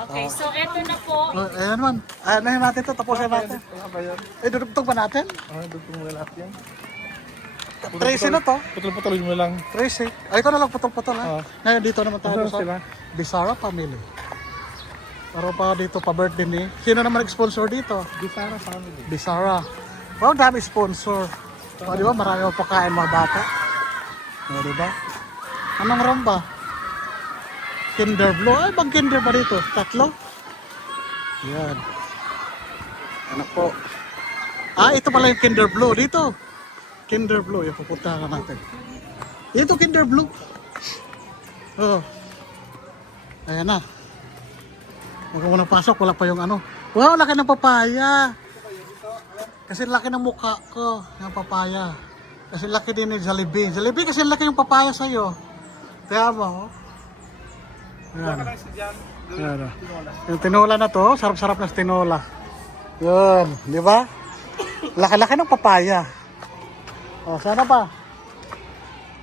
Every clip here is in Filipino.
Okay, so eto na po. Ayan naman. Ano yun natin ito? Tapusin natin. Dudugtog ba natin? Dugtong mo lahat yan. 13 na to. Putol-putol mo lang. 13. Ay, ito na lang putol-putol ha. Ngayon dito naman tayo Saan sila? sa Bisara Family. Pero pa dito pa birthday ni. Sino naman nag-sponsor dito? Bisara family. Bisara. Wow, dami sponsor. O, di ba? Marami mo pagkain mga bata. O, di ba? Anong ram ba? Kinder Blue. Ay, bang Kinder ba dito? Tatlo? Yan. Ano po? Ah, ito pala yung Kinder Blue. Dito. Kinder Blue. Yung pupuntahan natin. Dito, Kinder Blue. Oh. Ayan na. Huwag mo nang pasok. Wala pa yung ano. Wow, laki ng papaya. Kasi laki ng mukha ko. Yung papaya. Kasi laki din yung Jollibee. Jollibee kasi laki yung papaya sa'yo. Kaya mo. Ayan. Ayan. Yung tinola na to, sarap-sarap na tinola. Yun, di ba? Laki-laki ng papaya. O, sana pa?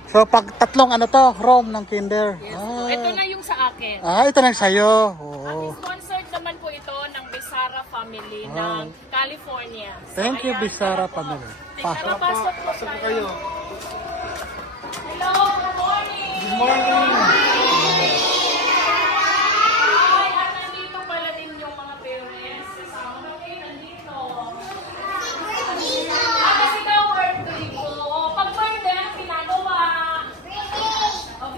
So, pag tatlong ano to, rom ng Kinder. Yes, ito na yung sa akin. Ito na yung sa'yo. Oo. Sponsored naman po ito ng Bisara Family ng California. So, Thank you, ayan, Bisara tara po. Family. Tara, pasok po tayo. Hello, good morning! Good morning! Ay, at nandito pala din yung mga parents. Kasama kami nandito. Kasi daw birthday ko. Pag birthday, ang pinagawa.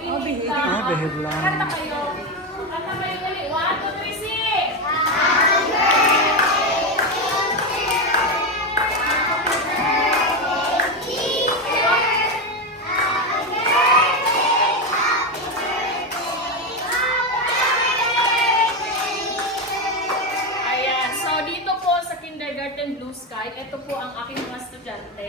Behave lang. Behave lang. Kanta kayo. Kanta kayo dali. 1, 2, 3, 6. Ayan. So, dito po sa Kindergarten Blue Sky, ito po ang aking mga estudyante.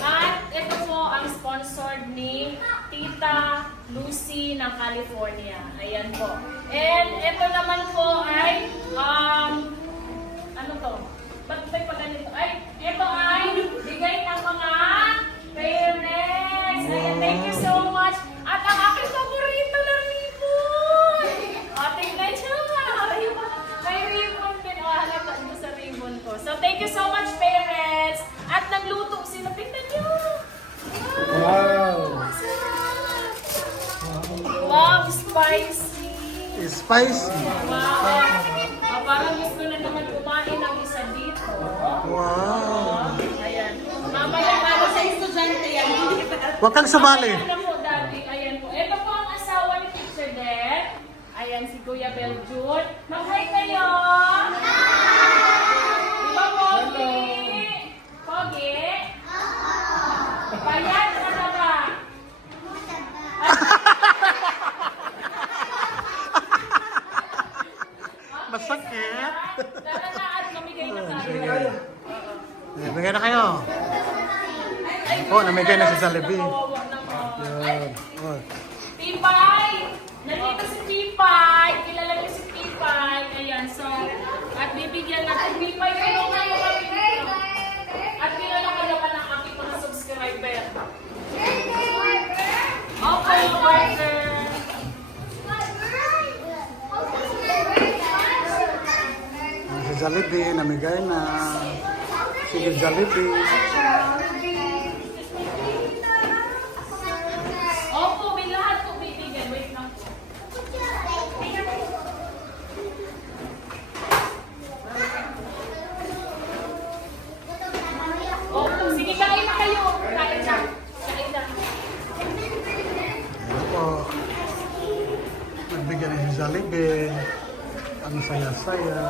At ito po ang sponsored ni Tita Lucy ng California. Ayan po. And ito naman po ay, ano to? Ba't tayo pa ganito? Ay, ito ay bigay ng mga parents. Ayan, thank you so much. At ang aking paborito na ribbon. O, tingnan siya. May ribbon din. O, halata doon sa ribbon ko. So, thank you so much, parents. At nagluto sila. Tingnan niyo. Wow! Wow, spicy. Spicy. Wow. Parang gusto na naman kumain ng isa dito. Wow. Ayan. Mamaya para sa estudyante yan. Huwag kang sumali. Ayan po, Daddy. Ayan po. Ito po ang asawa ni Teacher Deb. Ayan si Kuya Beljun. Mag-hi kayo. Di ba, Pogi? Pogi? Payat na na ba? Masakit. Tara na at mamigay na tayo. Namigay na kayo. Po, namigay na si Jollibee. Kawawa naman. Yan. Oh. Pipay! Nandito si Pipay! Kilala niyo si Pipay. Ayan, so, at bibigyan natin Pipay. Tulungan mo kami dito. At kilala ka naman ang aking mga subscriber. Okay, partner. Si Jollibee, namigay na. Sige, Jollibee. Opo, may lahat po bibigyan. Wait lang po. Opo, sige, kain na kayo. Kain na. Kain na. Ano po? Nagbigyan na si Jollibee. Ang saya-saya.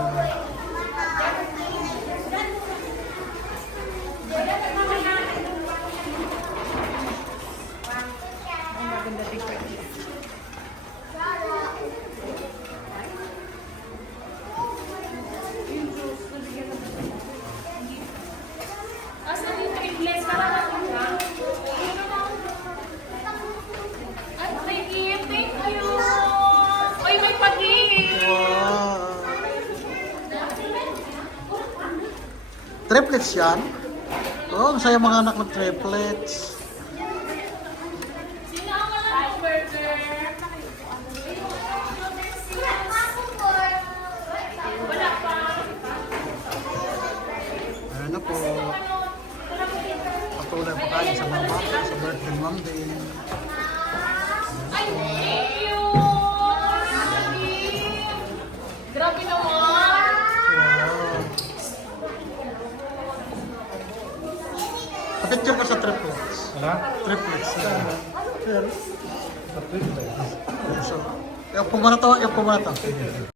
Asa dito English para matuwa? At may gift, thank you. Oy, may pag-gift. Wow. Triplets yan? Oo, ang saya mga anak ng triplets. Sino ang walang burger? Kain sa mga bata, sa birthday mom din. Ay, thank you! Grabe naman! Wow. Kapicture ka sa triplets. Wala? Triplets. Sir. Sa trip na. So, yung pumana to, yung pumana to.